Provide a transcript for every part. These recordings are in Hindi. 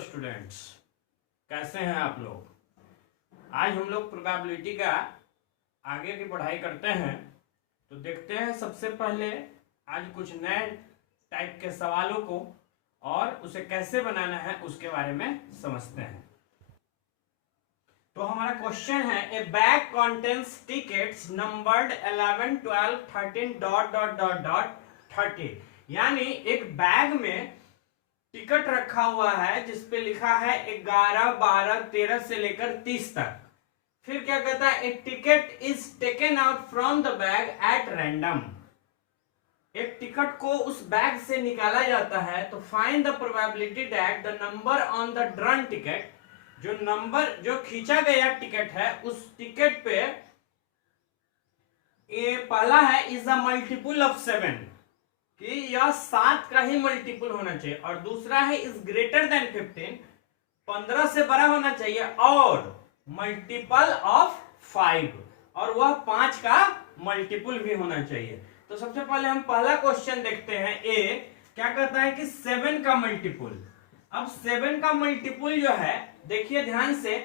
स्टूडेंट्स, कैसे हैं आप लोग। आज हम लोग प्रोबेबिलिटी का आगे की पढ़ाई करते हैं। तो देखते हैं सबसे पहले आज कुछ नए टाइप के सवालों को और उसे कैसे बनाना है उसके बारे में समझते हैं। तो हमारा क्वेश्चन है ए bag contains tickets numbered 11 12 13 dot dot dot dot 30। यानी एक बैग में टिकट रखा हुआ है जिसपे लिखा है 11 12 13 से लेकर 30 तक। फिर क्या कहता है, a ticket is taken out from the bag at random. एक टिकट को उस बैग से निकाला जाता है। तो find the probability that the number on the drawn ticket, जो नंबर जो खींचा गया टिकट है उस टिकट पे ये पहला है इज अ मल्टीपल ऑफ 7, कि यह 7 का ही मल्टीपल होना चाहिए। और दूसरा है इज ग्रेटर देन 15, 15 से बड़ा होना चाहिए और मल्टीपल ऑफ 5, और वह 5 का मल्टीपल भी होना चाहिए। तो सबसे पहले हम पहला क्वेश्चन देखते हैं। ए क्या कहता है कि 7 का मल्टीपल। अब 7 का मल्टीपल जो है देखिए ध्यान से,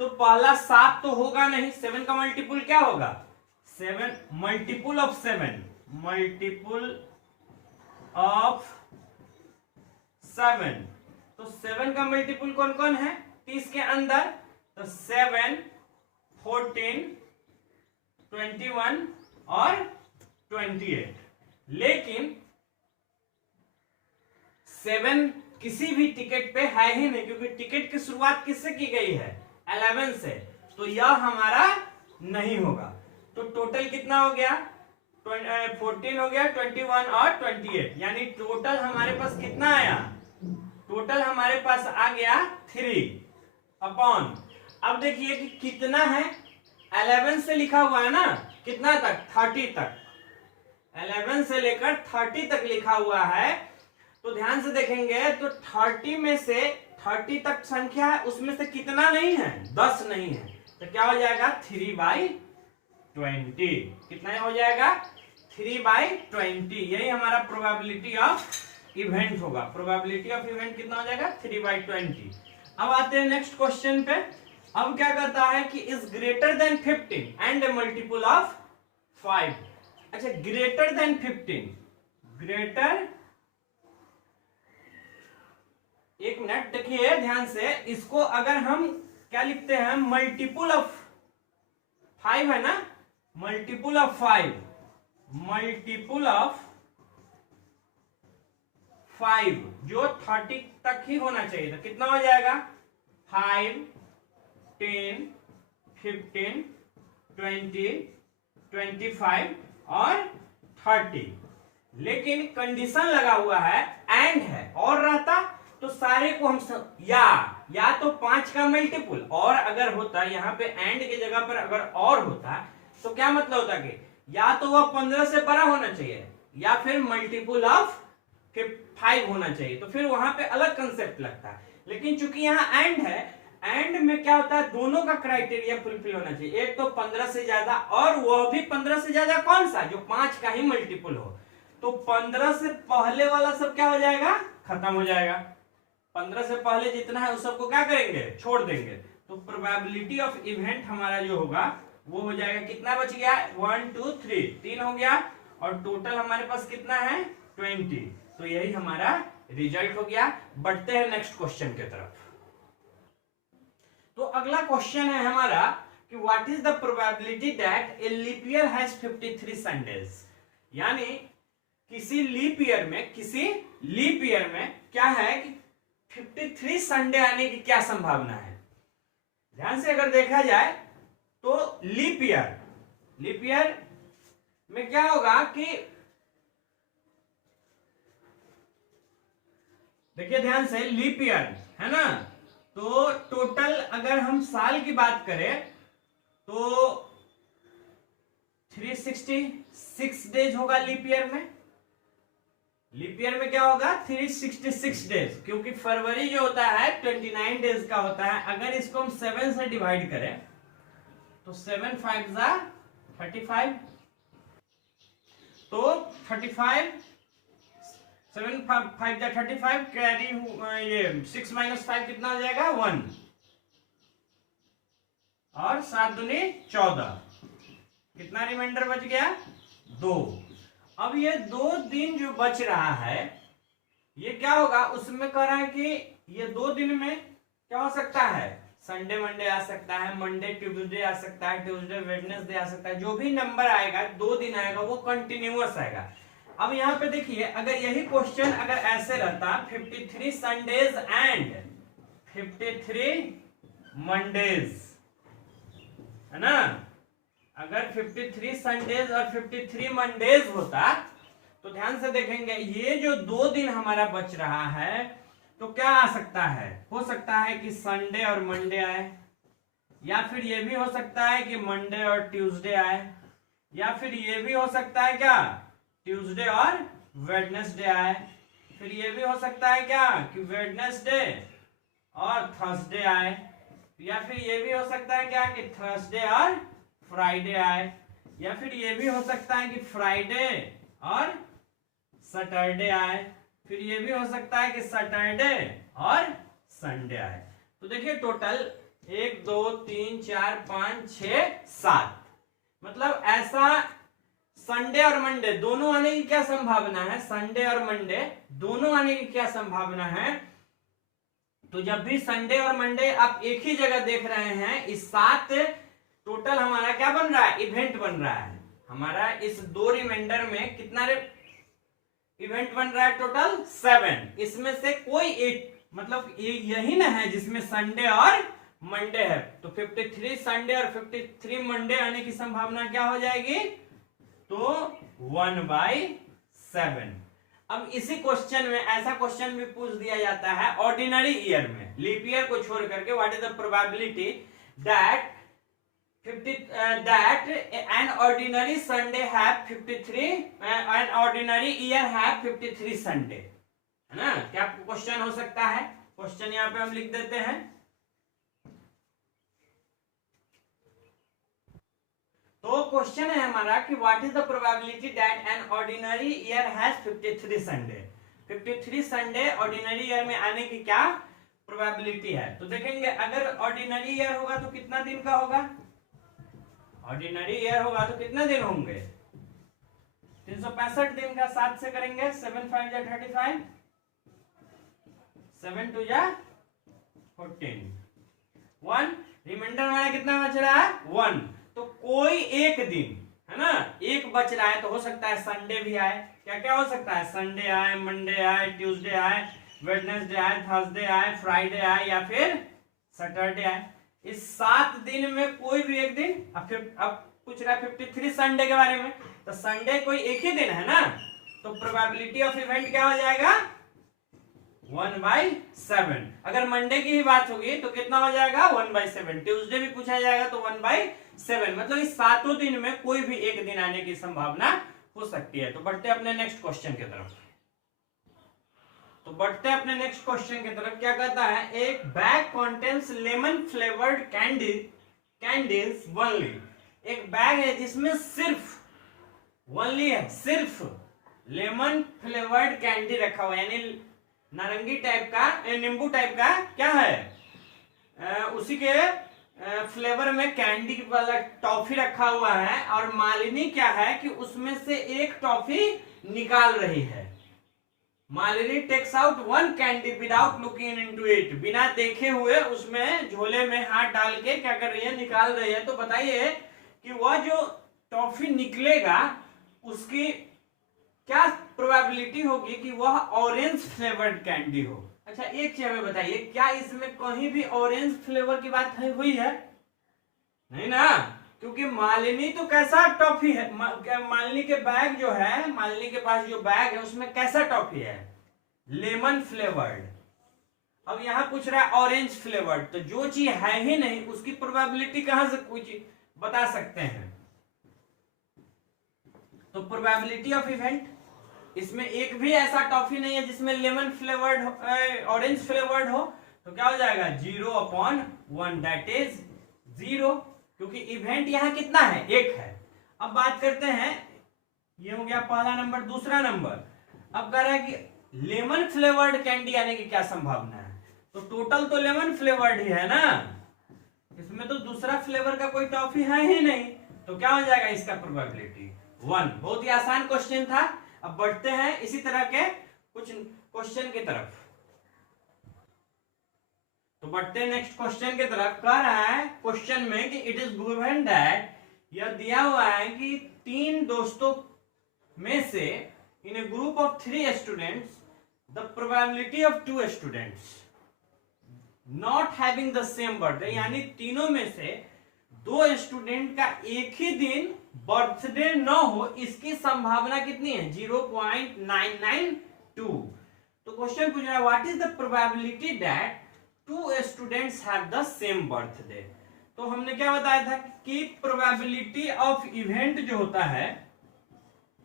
तो पहला 7 तो होगा नहीं, 7 का मल्टीपल क्या होगा 7, मल्टीपल ऑफ 7, मल्टीपल ऑफ 7। तो 7 का मल्टीपल कौन कौन है 30 के अंदर, तो 7 14 21 और 28। लेकिन 7 किसी भी टिकट पे है ही नहीं, क्योंकि टिकट की शुरुआत किससे की गई है 11 से। तो यह हमारा नहीं होगा। तो टोटल कितना हो गया 14 हो गया, 21 और 28, यानी टोटल हमारे पास कितना आया, टोटल हमारे पास आ गया 3 अपॉन। अब देखिए कि कितना है, 11 से लिखा हुआ है ना, कितना तक 30 तक, 11 से लेकर 30 तक लिखा हुआ है। तो ध्यान से देखेंगे तो 30 में से 30 तक संख्या है, उसमें से कितना नहीं है 10 नहीं है। तो क्या हो जाएगा 3/20, कितना हो जाएगा 3/20। यही हमारा प्रोबेबिलिटी ऑफ इवेंट होगा। प्रोबेबिलिटी ऑफ इवेंट कितना हो जाएगा 3/20। अब आते हैं नेक्स्ट क्वेश्चन पे। अब क्या कहता है कि is greater than 15 and A multiple of 5। अच्छा, ग्रेटर देन 15, ग्रेटर, एक मिनट देखिए ध्यान से, इसको अगर हम क्या लिखते हैं, मल्टीपल ऑफ 5 है ना, मल्टीपल ऑफ 5, मल्टीपल ऑफ 5 जो 30 तक ही होना चाहिए। तो कितना हो जाएगा 5 10 15 20 25 और 30। लेकिन कंडीशन लगा हुआ है, एंड है, और रहता तो सारे को हम या तो 5 का मल्टीपल, और अगर होता यहाँ पे एंड की जगह पर अगर और होता तो क्या मतलब होता कि या तो वह 15 से बड़ा होना चाहिए या फिर मल्टीपल ऑफ 5 होना चाहिए। तो फिर वहां पे अलग कंसेप्ट लगता है। लेकिन चूंकि यहाँ एंड है, एंड में क्या होता है, दोनों का क्राइटेरिया फुलफिल होना चाहिए। एक तो 15 से ज्यादा, और वह भी 15 से ज्यादा कौन सा, जो 5 का ही मल्टीपल हो। तो 15 से पहले वाला सब क्या हो जाएगा, खत्म हो जाएगा। 15 से पहले जितना है उस सबको क्या करेंगे, छोड़ देंगे। तो प्रोबेबिलिटी ऑफ इवेंट हमारा जो होगा वो हो जाएगा, कितना बच गया 1 2 3 हो गया, और टोटल हमारे पास कितना है 20। तो यही हमारा रिजल्ट हो गया। बढ़ते हैं नेक्स्ट क्वेश्चन की तरफ। तो अगला क्वेश्चन है हमारा कि what is the probability that a leap year has 53 Sundays. यानी किसी लीप ईयर में क्या है कि 53 संडे आने की क्या संभावना है। ध्यान से अगर देखा जाए तो लीप ईयर में क्या होगा कि देखिए ध्यान से, लीप ईयर है ना, तो टोटल अगर हम साल की बात करें तो 366 डेज होगा लीप ईयर में। लीप ईयर में क्या होगा 366 डेज, क्योंकि फरवरी जो होता है 29 डेज का होता है। अगर इसको हम 7 से डिवाइड करें तो 7 5 35, तो 35 7 5 जा 35, कैरी ये 6 - 5 कितना हो जाएगा 1, और 7 दूनी 14, कितना रिमाइंडर बच गया 2। अब ये 2 दिन जो बच रहा है ये क्या होगा, उसमें कह रहा है कि ये 2 दिन में क्या हो सकता है, संडे मंडे आ सकता है, मंडे ट्यूसडे आ सकता है, ट्यूसडे वेडनेसडे आ सकता है, जो भी नंबर आएगा 2 दिन आएगा वो कंटिन्यूअस आएगा। अब यहाँ पे देखिए, अगर यही क्वेश्चन अगर ऐसे रहता 53 संडेज एंड 53 मंडेज, है ना, अगर 53 संडेज और 53 मंडेज होता तो ध्यान से देखेंगे ये जो 2 दिन हमारा बच रहा है तो क्या आ सकता है, हो सकता है कि संडे और मंडे आए, या फिर ये भी हो सकता है कि मंडे और ट्यूसडे आए, या फिर ये भी हो सकता है क्या ट्यूसडे और वेडनेसडे आए, फिर ये भी हो सकता है क्या कि वेडनेसडे और थर्सडे आए, या फिर ये भी हो सकता है क्या कि थर्सडे और फ्राइडे आए, या फिर ये भी हो सकता है कि फ्राइडे और सैटरडे आए, फिर ये भी हो सकता है कि सैटरडे और संडे आए। तो देखिए टोटल 1 2 3 4 5 6 7, मतलब ऐसा संडे और मंडे दोनों आने की क्या संभावना है, संडे और मंडे दोनों आने की क्या संभावना है। तो जब भी संडे और मंडे आप एक ही जगह देख रहे हैं, इस 7 टोटल हमारा क्या बन रहा है, इवेंट बन रहा है हमारा। इस 2 रिमाइंडर में कितना इवेंट बन रहा है, टोटल 7। इसमें से कोई एक मतलब यही ना है जिसमें संडे और मंडे है, तो 53 संडे और 53 मंडे आने की संभावना क्या हो जाएगी, तो 1/7। अब इसी क्वेश्चन में ऐसा क्वेश्चन भी पूछ दिया जाता है ऑर्डिनरी ईयर में, लीप ईयर को छोड़ करके, what is the probability that that an ordinary Sunday have 53 an ordinary year have 53 Sunday, है ना। क्या क्वेश्चन हो सकता है, क्वेश्चन यहाँ पे हम लिख देते हैं। तो क्वेश्चन है हमारा कि what is the probability that an ordinary year has 53 Sunday, 53 Sunday ordinary year में आने की क्या प्रोबेबिलिटी है। तो देखेंगे अगर ऑर्डिनरी ईयर होगा तो कितना दिन का होगा, ऑर्डिनरी ईयर होगा तो कितने दिन होंगे, 365 दिन का 7 से करेंगे, 7 5 जा 35, 7 2 जा 14, 1 रिमाइंडर हमारा कितना बच रहा है 1। तो कोई एक दिन है ना, एक बच रहा है, तो हो सकता है संडे भी आए, क्या क्या हो सकता है, संडे आए, मंडे आए, ट्यूसडे आए, वेडनेसडे आए, थर्सडे आए, फ्राइडे आए, या फिर सैटरडे आए। इस 7 दिन में कोई भी एक दिन, अब पूछ रहा है 53 संडे के बारे में, तो संडे कोई एक ही दिन है ना, तो प्रोबेबिलिटी ऑफ इवेंट क्या हो जाएगा 1/7। अगर मंडे की ही बात होगी तो कितना हो जाएगा 1/7, ट्यूसडे भी पूछा जाएगा तो 1/7, मतलब इस 7 दिन में कोई भी एक दिन आने की संभावना हो सकती है। तो बढ़ते अपने नेक्स्ट क्वेश्चन की तरफ, क्या कहता है, एक bag contains lemon flavoured candies only, एक बैग है जिसमें सिर्फ ओनली है, सिर्फ लेमन फ्लेवर्ड कैंडी रखा हुआ है, यानी नारंगी टाइप का, नींबू टाइप का क्या है, उसी के फ्लेवर में कैंडी वाला टॉफी रखा हुआ है, और मालिनी क्या है कि उसमें से एक टॉफी निकाल रही है। Malini takes out 1 candy without looking into it, बिना देखे हुए उसमें झोले में हाथ डाल के क्या कर रही है, निकाल रही है। तो बताइए कि वह जो टॉफी निकलेगा उसकी क्या प्रोबेबिलिटी होगी कि वह ऑरेंज फ्लेवर्ड कैंडी हो। अच्छा एक चीज हमें बताइए, क्या इसमें कहीं भी ऑरेंज फ्लेवर की बात हुई है, नहीं ना, क्योंकि मालिनी तो कैसा टॉफी है, मालिनी के बैग जो है, मालिनी के पास जो बैग है उसमें कैसा टॉफी है, लेमन फ्लेवर्ड। अब यहां पूछ रहा है ऑरेंज फ्लेवर्ड, तो जो चीज है ही नहीं उसकी प्रोबेबिलिटी कहां से कोई चीज बता सकते हैं। तो प्रोबेबिलिटी ऑफ इवेंट, इसमें एक भी ऐसा टॉफी नहीं है जिसमें लेमन फ्लेवर्ड ऑरेंज फ्लेवर्ड हो, तो क्या हो जाएगा 0/1, दैट इज 0, क्योंकि इवेंट यहां कितना है, एक है। अब बात करते हैं, ये हो गया पहला नंबर। दूसरा नंबर अब कह रहा है कि लेमन फ्लेवर्ड कैंडी आने की क्या संभावना है? तो टोटल तो लेमन फ्लेवर्ड ही है ना, इसमें तो दूसरा फ्लेवर का कोई टॉफी है ही नहीं, तो क्या हो जाएगा इसका प्रोबेबिलिटी 1। बहुत ही आसान क्वेश्चन था। अब बढ़ते हैं इसी तरह के कुछ क्वेश्चन की तरफ। तो बढ़ते हैं नेक्स्ट क्वेश्चन की तरफ। कह रहा है क्वेश्चन में कि इट इज गिवन दैट, यह दिया हुआ है कि 3 दोस्तों में से in a group of 3 students the probability of 2 students not having the same birthday, यानी तीनों में से 2 स्टूडेंट का एक ही दिन बर्थडे न हो, इसकी संभावना कितनी है? 0.992। तो क्वेश्चन पूछ रहा है what is the probability that 2 students have the same birthday. तो हमने क्या बताया था कि प्रोबेबिलिटी ऑफ इवेंट जो होता है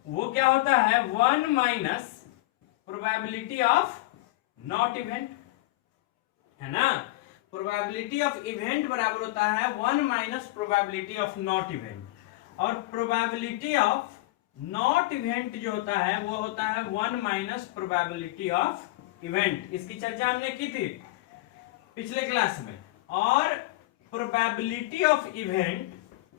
वो क्या होता है? 1 minus probability of not event, है ना। प्रोबेबिलिटी ऑफ इवेंट बराबर होता है 1 minus probability of not event, और प्रोबेबिलिटी ऑफ नॉट इवेंट जो होता है वो होता है 1 माइनस प्रोबेबिलिटी ऑफ इवेंट। इसकी चर्चा हमने की थी पिछले क्लास में। और probability of event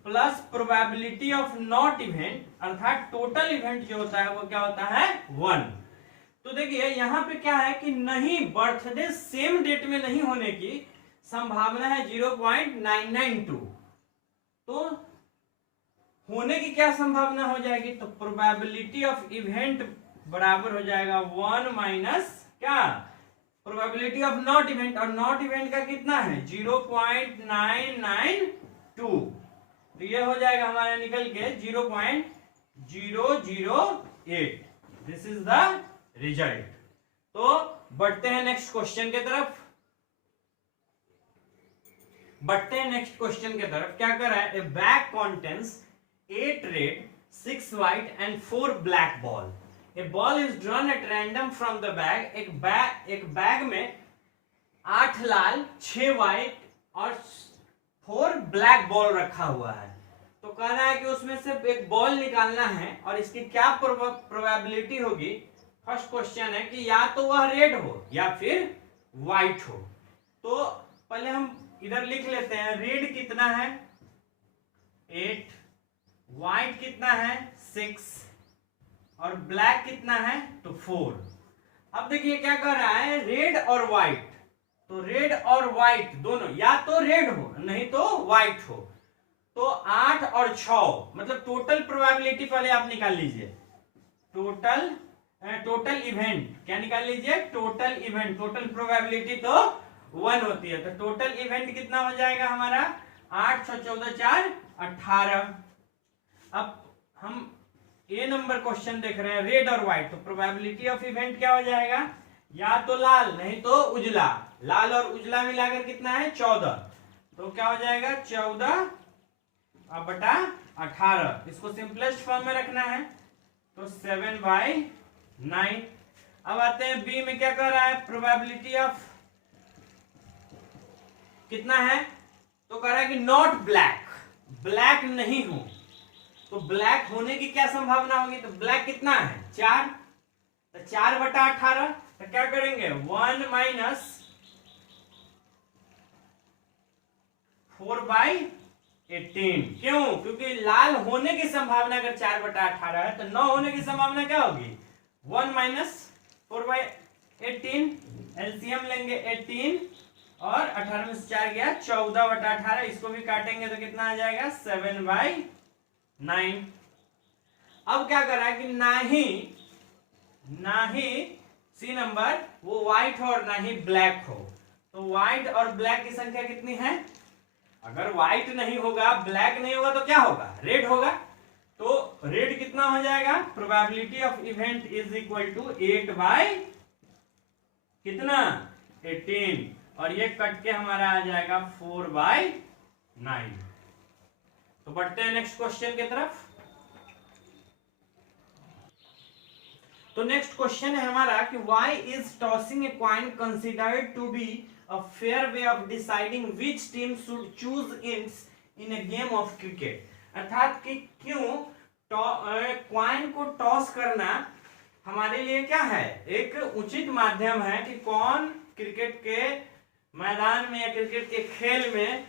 plus probability of not event अर्थात टोटल इवेंट जो होता है वो क्या होता है? 1। तो देखिए यहां पे क्या है कि नहीं, बर्थडे सेम डेट में नहीं होने की संभावना है 0.992। तो होने की क्या संभावना हो जाएगी? तो प्रोबेबिलिटी ऑफ इवेंट बराबर हो जाएगा 1 माइनस क्या? प्रोबेबिलिटी ऑफ नॉट इवेंट, और नॉट इवेंट का कितना है? 0.992। तो ये हो जाएगा हमारा निकल के 0.008। This is the result. तो बढ़ते हैं नेक्स्ट क्वेश्चन की तरफ। क्या कर रहा है? ए bag contains 8 red 6 white and 4 black ball. A ball is drawn at random from the bag. एक बैग में 8 लाल 6 व्हाइट और 4 ब्लैक बॉल रखा हुआ है। तो कहना है कि उसमें से एक बॉल निकालना है और इसकी क्या प्रोबेबिलिटी होगी। फर्स्ट क्वेश्चन है कि या तो वह रेड हो या फिर व्हाइट हो। तो पहले हम इधर लिख लेते हैं, रेड कितना है? 8, व्हाइट कितना है? 6 और ब्लैक कितना है? तो 4। अब देखिए क्या कर रहा है, रेड और व्हाइट। तो रेड और व्हाइट दोनों, या तो रेड हो नहीं तो व्हाइट हो। तो 8 और 6 मतलब टोटल प्रोबेबिलिटी पहले आप निकाल लीजिए। टोटल इवेंट क्या निकाल लीजिए? Total event. टोटल प्रोबेबिलिटी तो 1 होती है, तो टोटल इवेंट कितना हो जाएगा हमारा? 8 6 14 4 18। अब हम ए नंबर क्वेश्चन देख रहे हैं, रेड और व्हाइट। तो प्रोबेबिलिटी ऑफ इवेंट क्या हो जाएगा? या तो लाल नहीं तो उजला। लाल और उजला मिलाकर कितना है? 14। तो क्या हो जाएगा? 14 बटा 18। इसको सिंपलेस्ट फॉर्म में रखना है तो 7/9। अब आते हैं बी में, क्या कर रहा है? प्रोबेबिलिटी ऑफ कितना है? तो कह रहा है कि नॉट ब्लैक, ब्लैक नहीं हो। तो ब्लैक होने की क्या संभावना होगी? तो ब्लैक कितना है? 4। तो 4 बटा 18। तो क्या करेंगे? 1 माइनस 4/18। क्यों? क्योंकि लाल होने की संभावना अगर 4 बटा 18 है तो न होने की संभावना क्या होगी? 1 माइनस 4/18। एलसीएम लेंगे 18 और 18 में से 4 गया 14 बटा 18। इसको भी काटेंगे तो कितना आ जाएगा? 7/9। अब क्या कर रहा है कि ना ही सी नंबर वो व्हाइट हो और ना ही ब्लैक हो। तो व्हाइट और ब्लैक की संख्या कितनी है? अगर व्हाइट नहीं होगा, ब्लैक नहीं होगा तो क्या होगा? रेड होगा। तो रेड कितना हो जाएगा? Probability of event is equal to 8/18। और ये कट के हमारा आ जाएगा 4/9। तो बढ़ते हैं नेक्स्ट क्वेश्चन की तरफ। तो नेक्स्ट क्वेश्चन है हमारा कि why is tossing a coin considered to be a fair way of deciding which team should choose ends in a game of cricket। अर्थात कि क्यों कॉइन को टॉस करना हमारे लिए क्या है, एक उचित माध्यम है कि कौन क्रिकेट के मैदान में या क्रिकेट के खेल में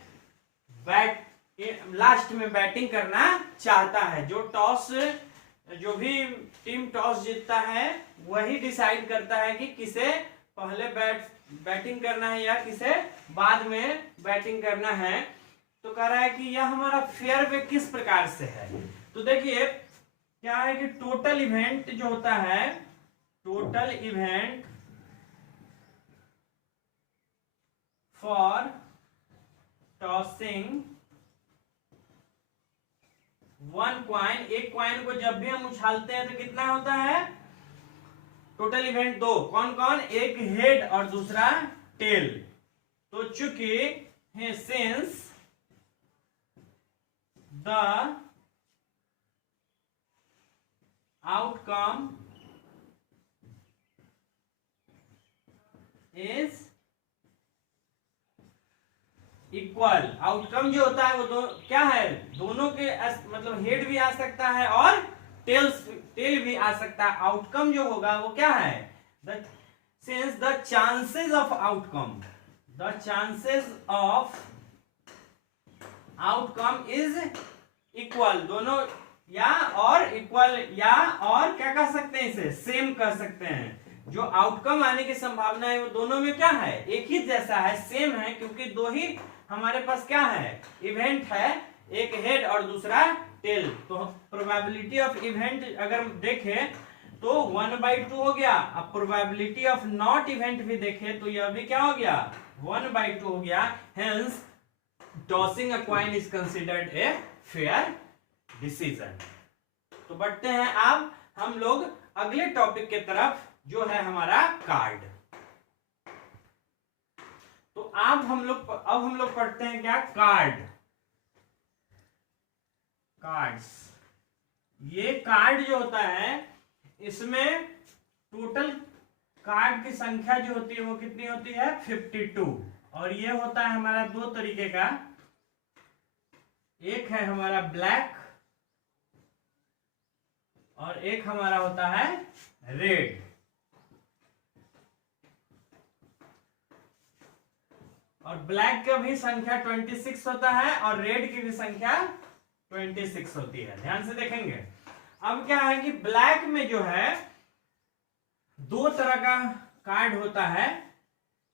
लास्ट में बैटिंग करना चाहता है। जो भी टीम टॉस जीतता है वही डिसाइड करता है कि किसे पहले बैटिंग करना है या किसे बाद में बैटिंग करना है। तो कह रहा है कि यह हमारा फेयर वे किस प्रकार से है। तो देखिए क्या है कि टोटल इवेंट जो होता है, total event for tossing one coin, एक क्वाइन को जब भी हम उछालते हैं तो कितना होता है, टोटल इवेंट दो, कौन कौन, एक हेड और दूसरा टेल। तो चूंकि है since the outcome is equal, outcome जो होता है वो क्या है, दोनों के मतलब हेड भी आ सकता है और टेल भी आ सकता है। आउटकम जो होगा वो क्या है, since the chances of outcome, the chances of outcome is equal, दोनों या और इक्वल या और क्या कर सकते हैं, इसे सेम कर सकते हैं। जो आउटकम आने की संभावना है वो दोनों में क्या है, एक ही जैसा है, सेम है, क्योंकि दो ही हमारे पास क्या है, इवेंट है, एक हेड और दूसरा टेल। तो प्रोबेबिलिटी ऑफ इवेंट अगर देखें तो 1/2 हो गया। अब प्रोबेबिलिटी ऑफ नॉट इवेंट भी देखें तो यह भी क्या हो गया, 1/2 हो गया। Hence tossing a coin is considered a fair decision. तो बढ़ते हैं अब हम लोग अगले टॉपिक के तरफ, जो है हमारा कार्ड। तो अब हम लोग पढ़ते हैं क्या, कार्ड्स। ये कार्ड जो होता है इसमें टोटल कार्ड की संख्या जो होती है वो कितनी होती है, 52। और ये होता है हमारा दो तरीके का, एक है हमारा ब्लैक और एक हमारा होता है रेड। और ब्लैक का भी संख्या 26 होता है और रेड की भी संख्या 26 होती है। ध्यान से देखेंगे। अब क्या है कि ब्लैक में जो है दो तरह का कार्ड होता है।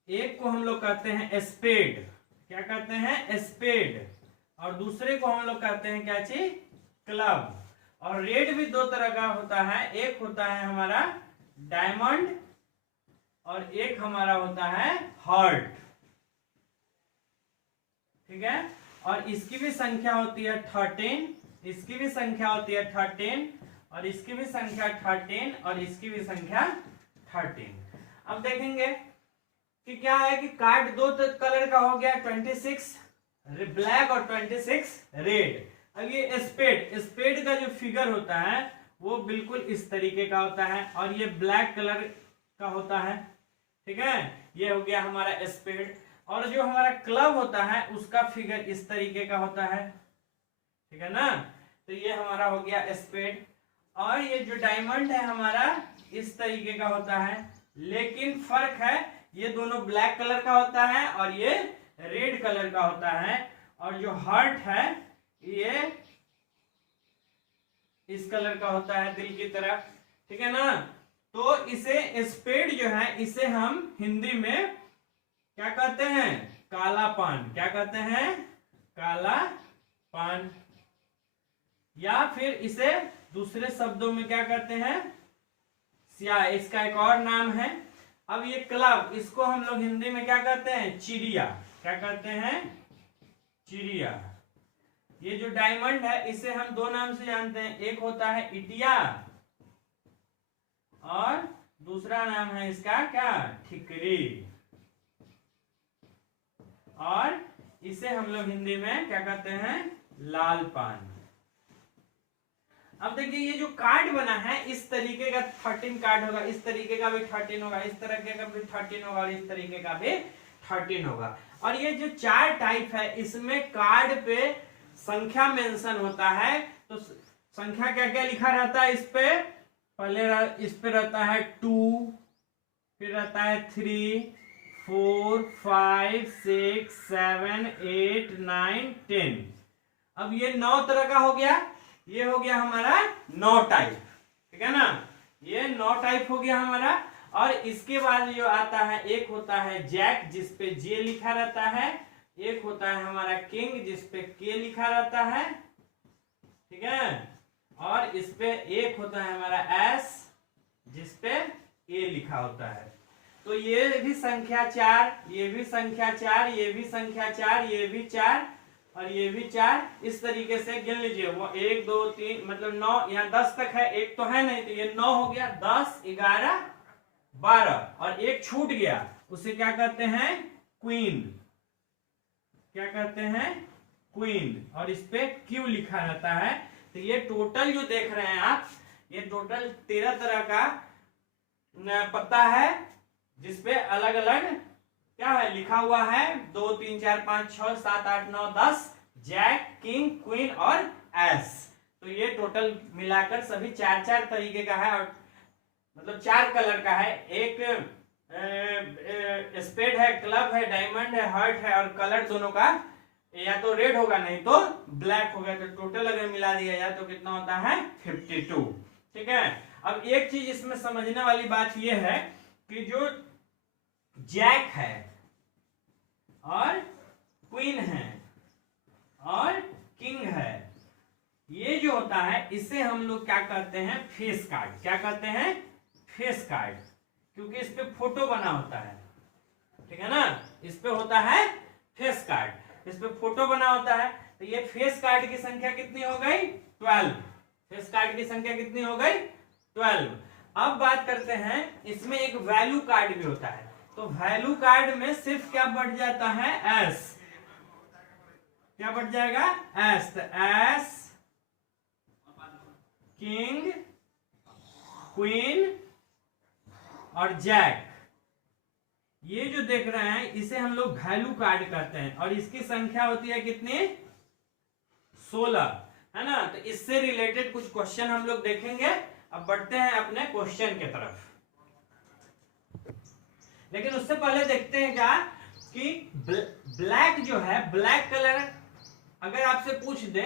एक को हम लोग कहते हैं स्पेड, क्या कहते हैं, स्पेड, और दूसरे को हम लोग कहते हैं क्या चीज, क्लब। और रेड भी दो तरह का होता है, एक होता है हमारा डायमंड और एक हमारा होता है हार्ट, ठीक है। और इसकी भी संख्या होती है 13, इसकी भी संख्या होती है 13, और इसकी भी संख्या 13, और इसकी भी संख्या 13। अब देखेंगे कि क्या है कि कार्ड दो कलर का हो गया, 26 ब्लैक और 26 रेड। अब ये स्पेड का जो फिगर होता है वो बिल्कुल इस तरीके का होता है और ये ब्लैक कलर का होता है, ठीक है। ये हो गया हमारा स्पेड। और जो हमारा क्लब होता है उसका फिगर इस तरीके का होता है, ठीक है ना। तो ये हमारा हो गया स्पेड। और ये जो डायमंड है हमारा इस तरीके का होता है, लेकिन फर्क है, ये दोनों ब्लैक कलर का होता है और ये रेड कलर का होता है। और जो हार्ट है ये इस कलर का होता है, दिल की तरह, ठीक है ना। तो इसे स्पेड जो है इसे हम हिंदी में क्या कहते हैं, काला पान। क्या कहते हैं, काला पान। या फिर इसे दूसरे शब्दों में क्या कहते हैं, स्याह। इसका एक और नाम है। अब ये क्लब, इसको हम लोग हिंदी में क्या कहते हैं, चिड़िया। क्या कहते हैं, चिड़िया। ये जो डायमंड है इसे हम दो नाम से जानते हैं, एक होता है इटिया और दूसरा नाम है इसका क्या, ठिकरी। और इसे हम लोग हिंदी में क्या कहते हैं, लाल पान। अब देखिए ये जो कार्ड बना है इस तरीके का 13 कार्ड होगा, इस तरीके का भी 13 होगा, इस तरह का भी 13 होगा और इस तरीके का भी 13 होगा। और ये जो चार टाइप है इसमें कार्ड पे संख्या मेंशन होता है। तो संख्या क्या क्या लिखा रहता है इस पे, पहले इस पे रहता है 2, फिर रहता है 3, 4, 5, 6, 7, 8, 9, 10। अब ये 9 तरह का हो गया, ये हो गया हमारा 9 टाइप, ठीक है ना, ये 9 टाइप हो गया हमारा। और इसके बाद जो आता है, एक होता है जैक जिसपे जे लिखा रहता है, एक होता है हमारा किंग जिसपे के लिखा रहता है, ठीक है, और इस पे एक होता है हमारा एस जिसपे ए लिखा होता है। तो ये भी संख्या 4, ये भी संख्या 4, ये भी संख्या 4, ये भी 4 और ये भी 4, इस तरीके से गिन लीजिए। वो 1 2 3 मतलब 9, यहाँ 10 तक है, एक तो है नहीं, तो ये 9 हो गया, 10 11 12 और एक छूट गया, उसे क्या कहते हैं, क्वीन, क्या कहते हैं, क्वीन, और इस पे क्यू लिखा रहता है। तो ये टोटल जो देख रहे हैं आप, ये टोटल 13 तरह का पत्ता है जिसपे अलग अलग क्या है लिखा हुआ है, 2 3 4 5 6 7 8 9 10 जैक, किंग, क्वीन और एस। तो ये टोटल मिलाकर सभी 4 तरीके का है, और मतलब 4 कलर का है। एक स्पेड है, क्लब है, डायमंड है, हार्ट है, और कलर दोनों का या तो रेड होगा नहीं तो ब्लैक होगा। तो टोटल अगर मिला दिया जाए तो कितना होता है, 52, ठीक है। अब एक चीज इसमें समझने वाली बात यह है कि जो जैक है और क्वीन है और किंग है, ये जो होता है इसे हम लोग क्या कहते हैं, फेस कार्ड। क्या कहते हैं, फेस कार्ड, क्योंकि इस पे फोटो बना होता है, ठीक है ना, इस पे होता है फेस कार्ड, इस पे फोटो बना होता है। तो ये फेस कार्ड की संख्या कितनी हो गई, 12। फेस कार्ड की संख्या कितनी हो गई, 12। अब बात करते हैं, इसमें एक वैल्यू कार्ड भी होता है। तो वैल्यू कार्ड में सिर्फ क्या बढ़ जाता है, एस, क्या बढ़ जाएगा, एस। तो एस, किंग, क्वीन और जैक, ये जो देख रहे हैं इसे हम लोग वैल्यू कार्ड कहते हैं, और इसकी संख्या होती है कितनी, 16, है ना। तो इससे रिलेटेड कुछ क्वेश्चन हम लोग देखेंगे। अब बढ़ते हैं अपने क्वेश्चन के तरफ, लेकिन उससे पहले देखते हैं क्या कि ब्लैक जो है, ब्लैक कलर अगर आपसे पूछ दे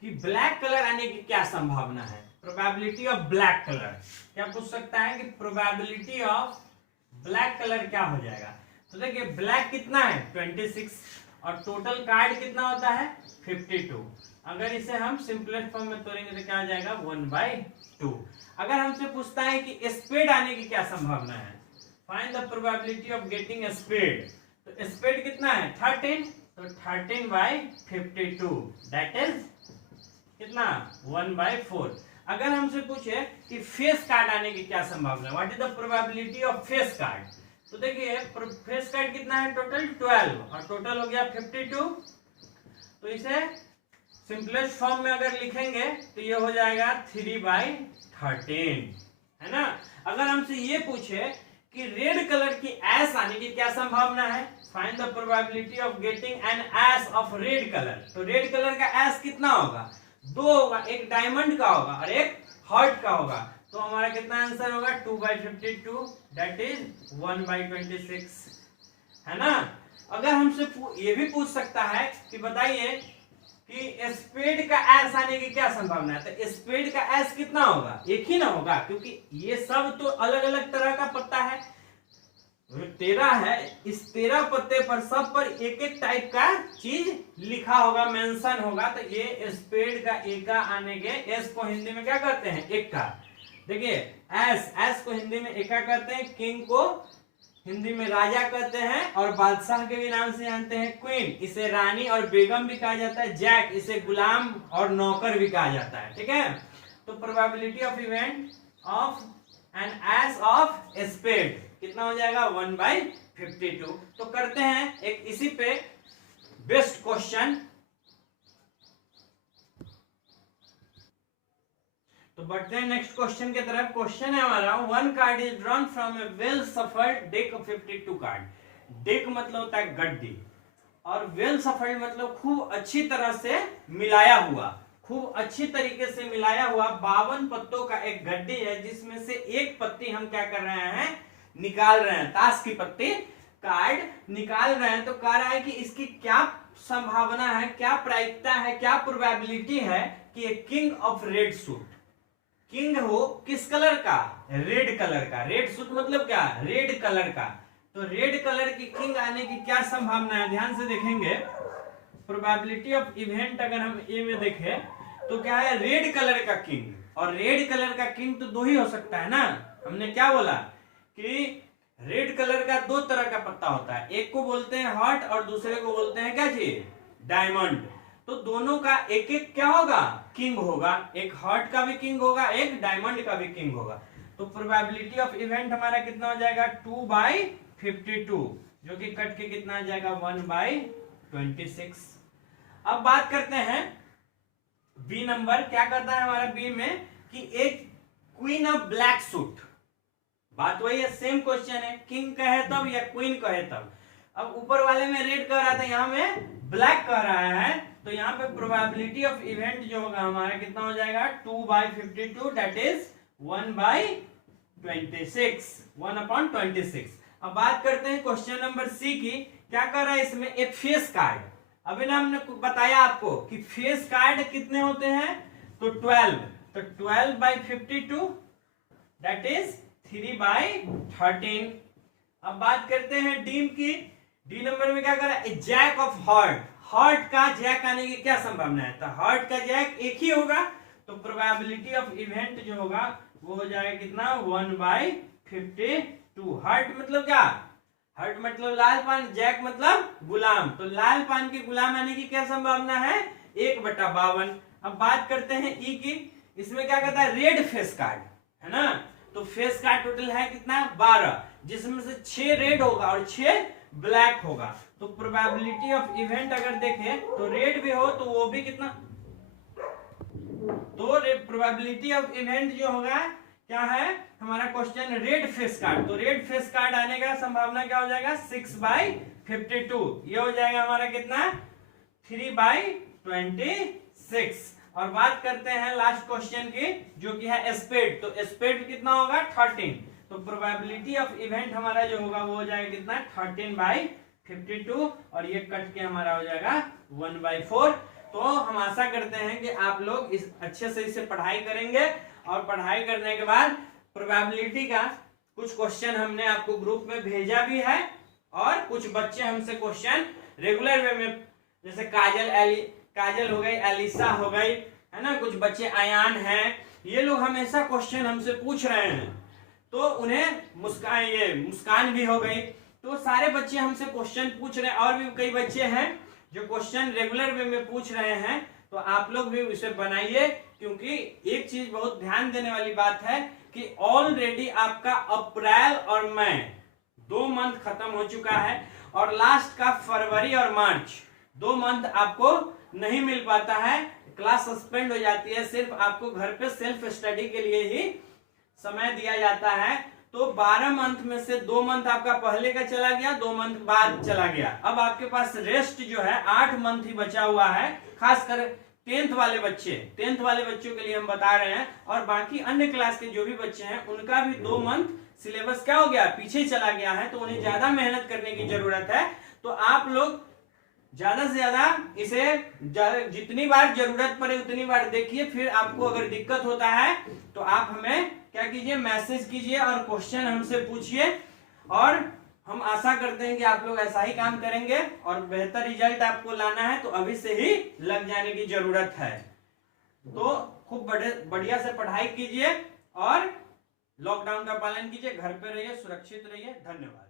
कि ब्लैक कलर आने की क्या संभावना है, प्रोबेबिलिटी ऑफ ब्लैक कलर, क्या पूछ सकता है कि प्रोबेबिलिटी ऑफ ब्लैक कलर क्या हो जाएगा। तो देखिए ब्लैक कितना है, 26, और टोटल कार्ड कितना होता है, 52। अगर इसे हम सिंपलेस्ट फॉर्म में तोड़ेंगे तो क्या आ जाएगा, 1/2। अगर हमसे पूछता है कि स्पेड आने की क्या संभावना है, find the probability of getting spade, तो स्पेड कितना है, 13, तो 13/52 दैट इज कितना, 1/4। अगर हमसे पूछे कि फेस कार्ड आने की क्या संभावना है, what is the probability of face card, तो देखिए फेस कार्ड कितना है, टोटल 12 और टोटल हो गया 52। तो इसे सिंपलेस्ट फॉर्म में अगर लिखेंगे तो ये हो जाएगा 3/13, है ना। अगर हमसे ये पूछे कि रेड कलर की एस आने की क्या संभावना है, find the probability of getting an ace of red colour, तो रेड कलर का एस कितना होगा, 2 होगा, एक डायमंड का होगा और एक हार्ट का होगा। तो हमारा कितना आंसर होगा, 2/52 दैट इज 1/26, है ना। अगर हमसे ये भी पूछ सकता है कि बताइए कि स्पेड का एस आने की क्या संभावना है, तो स्पेड का एस कितना होगा, एक ही ना होगा, क्योंकि ये सब तो अलग अलग तरह का पत्ता है, 13 है, इस 13 पत्ते पर सब पर एक एक टाइप का चीज लिखा होगा, मेंशन होगा। तो ये स्पेड का एका आने के, एस को हिंदी में क्या कहते हैं, एका। देखिए एस को हिंदी में एका कहते हैं, किंग को हिंदी में राजा कहते हैं, और बादशाह के भी नाम से जानते हैं क्वीन, इसे रानी और बेगम भी कहा जाता है, जैक इसे गुलाम और नौकर भी कहा जाता है, ठीक है। तो probability of event of an ace of spade कितना हो जाएगा, 1/52। तो करते हैं एक इसी पे बेस्ट क्वेश्चन। तो बढ़ते हैं नेक्स्ट क्वेश्चन की तरफ। क्वेश्चन है हमारा, 1 card is drawn from A well shuffled deck of 52 card. Deck मतलब होता है गड्डी, और वेल सफल्ड मतलब खूब अच्छी तरह से मिलाया हुआ, खूब अच्छी तरीके से मिलाया हुआ 52 पत्तों का एक गड्डी है, जिसमें से एक पत्ती हम क्या कर रहे हैं, निकाल रहे हैं। ताश की पत्ती कार्ड निकाल रहे हैं। तो कह रहा है कि इसकी क्या संभावना है, क्या प्रायिकता है, क्या प्रोबेबिलिटी है कि एक king of red suit, king हो किस कलर का, रेड कलर का। रेड सूट मतलब क्या, रेड कलर का। तो रेड कलर की किंग आने की क्या संभावना है, ध्यान से देखेंगे। प्रोबेबिलिटी ऑफ इवेंट अगर हम ए में देखें तो क्या है, रेड कलर का किंग। और रेड कलर का किंग तो दो ही हो सकता है ना। हमने क्या बोला कि रेड कलर का दो तरह का पत्ता होता है, एक को बोलते हैं हार्ट और दूसरे को बोलते हैं क्या चीज, डायमंड। तो दोनों का एक एक क्या होगा, किंग होगा। एक हार्ट का भी किंग होगा, एक डायमंड का भी किंग होगा। तो प्रोबेबिलिटी ऑफ इवेंट हमारा कितना हो जाएगा, 2/52, जो कि कट के कितना आ जाएगा, 1/26। अब बात करते हैं बी नंबर। क्या करता है हमारा बी में कि एक क्वीन ऑफ ब्लैक सूट, बात वही है, सेम क्वेश्चन है, किंग कहे तब या क्वीन कहे तब। अब ऊपर वाले में रेड कह रहा था, यहाँ में ब्लैक कह रहा है। तो यहाँ पे प्रोबेबिलिटी ऑफ इवेंट जो होगा हमारा कितना हो जाएगा, 2/52, दैट इज 1/26, 1/26। अब बात करते हैं क्वेश्चन नंबर सी की। क्या कर रहा है इसमें, एक फेस कार्ड। अभी ना हमने बताया आपको कि फेस कार्ड कितने होते हैं, तो 12। तो 12/52 दैट इज 3/13। अब बात करते हैं डी की। डी नंबर में क्या कर रहा है, जैक ऑफ हार्ट। हार्ट का जैक आने की क्या संभावना है, तो हार्ट का जैक एक ही होगा। तो प्रोबेबिलिटी ऑफ इवेंट जो होगा वो हो जाएगा कितना, 1/52। हार्ट मतलब क्या, हार्ट मतलब लाल पान, जैक मतलब गुलाम। तो लाल पान के गुलाम आने की क्या संभावना है, 1/52। अब बात करते हैं ई की। इसमें क्या कहता है, रेड फेस कार्ड है ना। तो फेस कार्ड टोटल है कितना, 12, जिसमें से 6 रेड होगा और 6 ब्लैक होगा। तो प्रोबेबिलिटी ऑफ इवेंट अगर देखें तो रेड भी हो तो वो भी कितना, तो प्रोबेबिलिटी ऑफ इवेंट जो होगा क्या है हमारा क्वेश्चन, रेड फेस कार्ड। तो रेड फेस कार्ड आने का संभावना क्या हो जाएगा, 6/52। ये हो जाएगा हमारा कितना, 3/26। और बात करते हैं लास्ट क्वेश्चन की, जो कि है स्पेड। तो स्पेड कितना होगा, 13। तो प्रोबेबिलिटी ऑफ इवेंट हमारा जो होगा वो हो जाएगा कितना, 13/52। और ये कट के हमारा हो जाएगा 1/4। तो हम आशा करते हैं कि आप लोग इस अच्छे से इसे पढ़ाई करेंगे। और पढ़ाई करने के बाद प्रोबेबिलिटी का कुछ क्वेश्चन हमने आपको ग्रुप में भेजा भी है, और कुछ बच्चे हमसे क्वेश्चन रेगुलर वे में, जैसे काजल हो गई, एलिसा हो गई, है ना, कुछ बच्चे अयान हैं, ये लोग हमेशा क्वेश्चन हमसे पूछ रहे हैं। तो उन्हें मुस्कान भी हो गई। तो सारे बच्चे हमसे क्वेश्चन पूछ रहे हैं, और भी कई बच्चे हैं जो क्वेश्चन रेगुलर वे में पूछ रहे हैं। तो आप लोग भी उसे बनाइए, क्योंकि एक चीज बहुत ध्यान देने वाली बात है कि ऑलरेडी आपका अप्रैल और मई 2 मंथ खत्म हो चुका है, और लास्ट का फरवरी और मार्च 2 मंथ आपको नहीं मिल पाता है, क्लास सस्पेंड हो जाती है। सिर्फ आपको घर पे सेल्फ स्टडी के लिए ही समय दिया जाता है। तो 12 मंथ में से 2 मंथ आपका पहले का चला गया, 2 मंथ बाद चला गया। अब आपके पास रेस्ट जो है 8 मंथ ही बचा हुआ है। खासकर 10th वाले बच्चों के लिए हम बता रहे हैं, और बाकी अन्य क्लास के जो भी बच्चे हैं उनका भी 2 मंथ सिलेबस क्या हो गया, पीछे चला गया है। तो उन्हें ज्यादा मेहनत करने की जरूरत है। तो आप लोग ज्यादा से ज्यादा इसे जितनी बार जरूरत पड़े उतनी बार देखिए। फिर आपको अगर दिक्कत होता है तो आप हमें क्या कीजिए, मैसेज कीजिए और क्वेश्चन हमसे पूछिए। और हम आशा करते हैं कि आप लोग ऐसा ही काम करेंगे, और बेहतर रिजल्ट आपको लाना है तो अभी से ही लग जाने की जरूरत है। तो खूब बढ़िया से पढ़ाई कीजिए और लॉकडाउन का पालन कीजिए, घर पे रहिए, सुरक्षित रहिए। धन्यवाद।